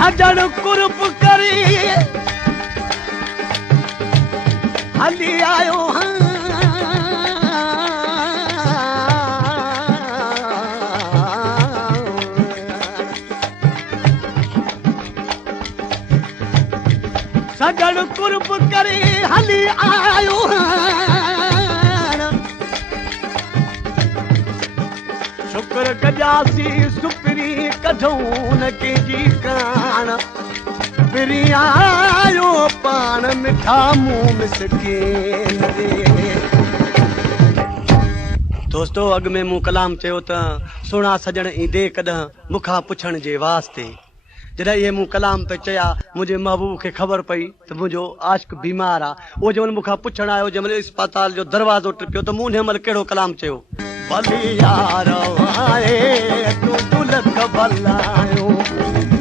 सजण कुर्ब करी हली आयो सजण कुर्ब करी हली आयो शुक्र कजासी सुपरी कढूं न कंहिंजी कान फिरी आयो पान मिठा मुंहुं मिसकीन रे। दोस्तो अॻ में मूं कलाम चयो त सुहिणा सजण ईंदे कॾहिं मूंखां पुछण जे वास्ते। जॾहिं इहे मूं कलाम पे चया मुंहिंजे महबूब खे ख़बर पई त मुंहिंजो आशिक़ बीमार आहे। उहो जंहिंमहिल मूंखां पुछण आयो जंहिंमहिल इस्पताल जो दरवाज़ो टिपियो त मूं हुन महिल कहिड़ो कलाम चयो भली यार आए तूं लख भलायो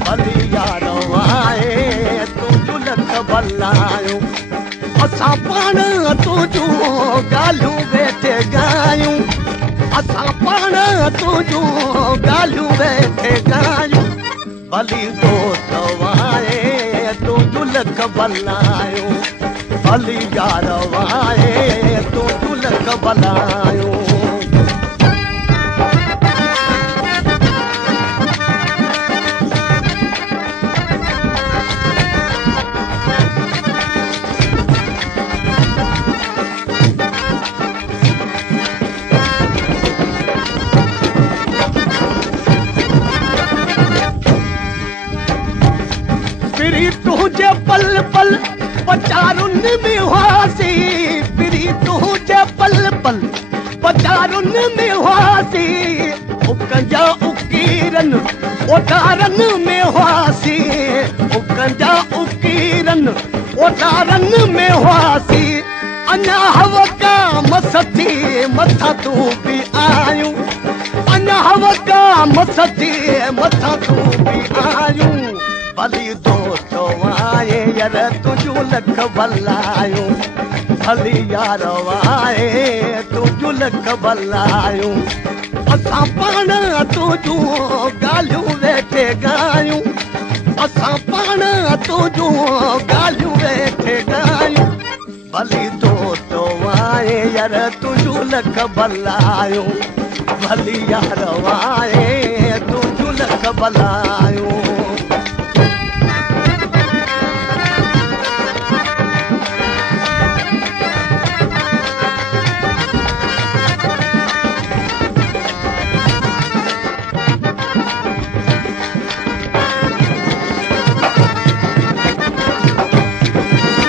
भली यार आए तूं लख भलायो असां पाण तुंहिंजूं ॻाल्हियूं वेठे ॻायूं असां पाण तुंहिंजूं ॻाल्हियूं वेठे ॻायूं भली दोस्त वाए तूं लख भलायो भली यार वाए तूं लख भलायो। तुझे पल पल पचारुन में हुआसी फिरी तुझे पल पल पचारुन में हुआसी उकंजा उकीरन ओठारन में हुआसी उकंजा उकीरन ओठारन में हुआसी अञा हवा का मसती मथा तूं बि आयूं अञा हवा का मसती मथा तूं बि आयूं भली दोस्त वाए यार तुंहिंजूं लख भलायूं भली यार वाए तुंहिंजूं लख भलायूं असां पाण तुंहिंजूं ॻाल्हियूं वेठे ॻायूं असां पाण तुंहिंजूं ॻाल्हियूं वेठे ॻायूं भली दोस्त वाए यार तुंहिंजूं लख भलायूं भली यार वाए तुंहिंजूं लख भलायूं।